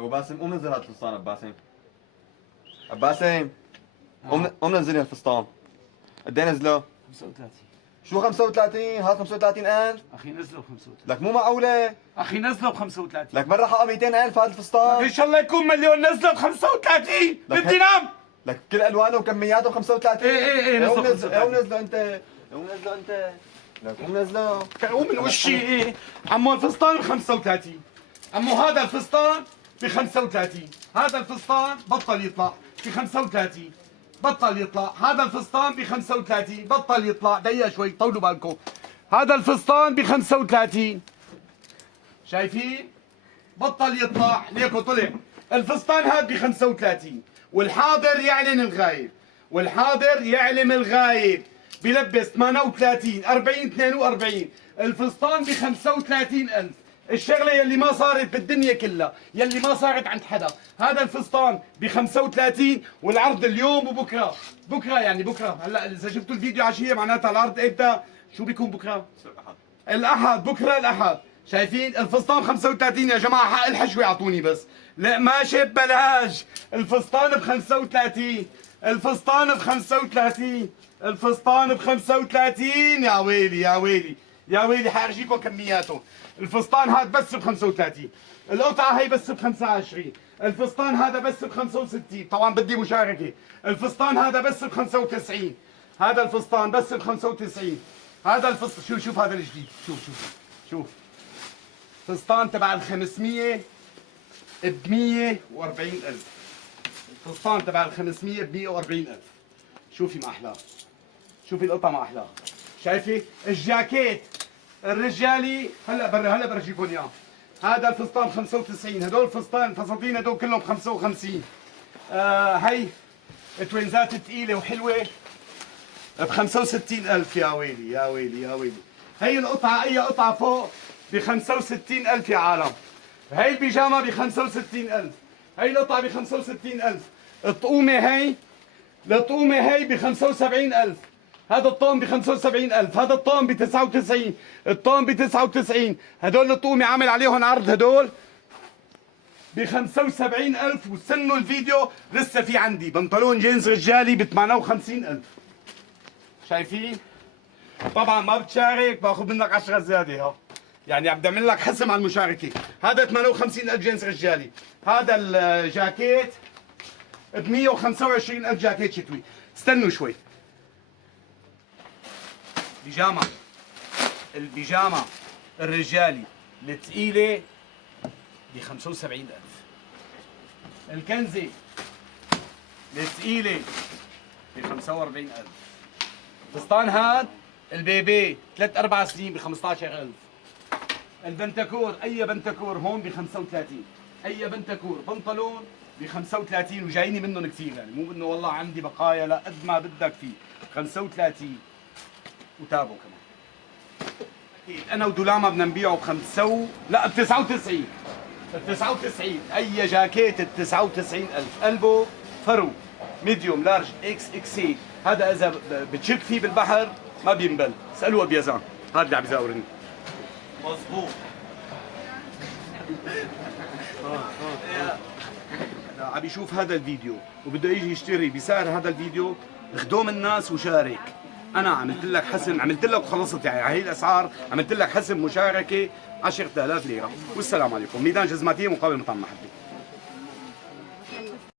ابو باسم قوم نزل هذا الفستان. ابو باسم، ابو باسم قوم نزل لي الفستان. قد ايه نزله؟ 35. شو 35؟ هات 35,000. اخي نزله ب 35. لك مو معقولة. اخي نزله ب 35. لك مرة حقها 200,000 هذا الفستان. ان شاء الله يكون مليون. نزله ب 35. لك بدي نام. لك كل الوانه وكمياته ب 35. ايه قوم نزله نزله، قوم نزله انت، قوم نزله انت. لك قوم نزله. قوم من وشي. ايه عمو الفستان ب 35. عمو هذا الفستان ب 35. هذا الفستان بطل يطلع ب 35. بطل يطلع. هذا الفستان ب 35. بطل يطلع. دقيقة شوي طولوا بالكم. هذا الفستان ب 35. شايفين؟ بطل يطلع. ليكو طلع. الفستان هذا ب 35 والحاضر يعلن الغايب. والحاضر يعلم الغايب. بلبس 38 40 42. الفستان ب 35,000. الشغله يلي ما صارت بالدنيا كلها، يلي ما صارت عند حدا. هذا الفستان ب 35 والعرض اليوم وبكره. بكره يعني بكره، هلا اذا شفتوا الفيديو عشيه معناتها العرض امتى؟ شو بيكون بكره؟ الاحد. بكره الاحد. شايفين؟ الفستان 35 يا جماعه، حق الحشوه اعطوني بس. لا ماشي ببلاش. الفستان ب 35. الفستان ب 35. الفستان ب 35. يا ويلي يا ويلي يا ويلي، حارجيكم كمياته. الفستان هذا بس ب 35. القطعه هي بس ب 25. الفستان هذا بس ب 65. طبعا بدي مشاركه. الفستان هذا بس ب 95. هذا الفستان بس ب 95. هذا الفستان شوف هذا الجديد. شوف فستان تبع ال 500 ب 140,000. الفستان تبع ال 500 ب 140,000. شوفي ما احلاه. شوفي القطعه ما احلاها. شايفي الجاكيت الرجالي؟ هلا برجيكم اياه. هذا الفستان 95. هدول الفساتين هدول كلهم 55. هي توينزات ثقيله وحلوه ب 65,000. يا ويلي يا ويلي يا ويلي. هي القطعه، اي قطعه فوق ب 65,000 يا عالم. هي البيجامه ب 65,000. هي القطعه ب 65,000. الطقومه هي، الطقومه هي ب 75,000. هذا الطقم ب 75,000. هذا الطقم ب 99. الطقم ب 99. هدول الطقومه عامل عليهم عرض هدول ب 75,000. واستنوا الفيديو لسه في عندي بنطلون جينز رجالي ب 58,000. شايفين؟ طبعا ما بتشارك باخذ منك 10 زياده. ها يعني عم بعمل لك حسم على المشاركه. هذا 58,000 جينز رجالي. هذا الجاكيت ب 125,000 جاكيت شتوي. استنوا شوي. بيجامه، البيجامه الرجالي الثقيله ب 75,000. الكنزه الثقيله ب 45,000. فستان هاد البيبي 3-4 سنين ب 15,000. البنتكور، اي بنتكور هون ب 35. اي بنتكور بنطلون ب 35 وجايني منهم كثير، يعني مو انه والله عندي بقايا، لا قد ما بدك فيه 35. وتابعوا كمان. اكيد انا ودولاما بدنا نبيعه ب 99. ب 99. اي جاكيت ب 99,000. قلبه فرو ميديوم لارج اكس اكسي. هذا اذا بتشك فيه بالبحر ما بينبل. اسالوا ابيزان، هذا اللي عم يزاورني. مظبوط. عم يشوف هذا الفيديو وبده يجي يشتري بسعر هذا الفيديو، خدوم الناس وشارك. انا عملت لك حسم، عملت لك وخلصت، يعني على هي الاسعار عملت لك حسم مشاركه 10,000 ليره. والسلام عليكم. ميدان جزماتيه مقابل مطعم محبه.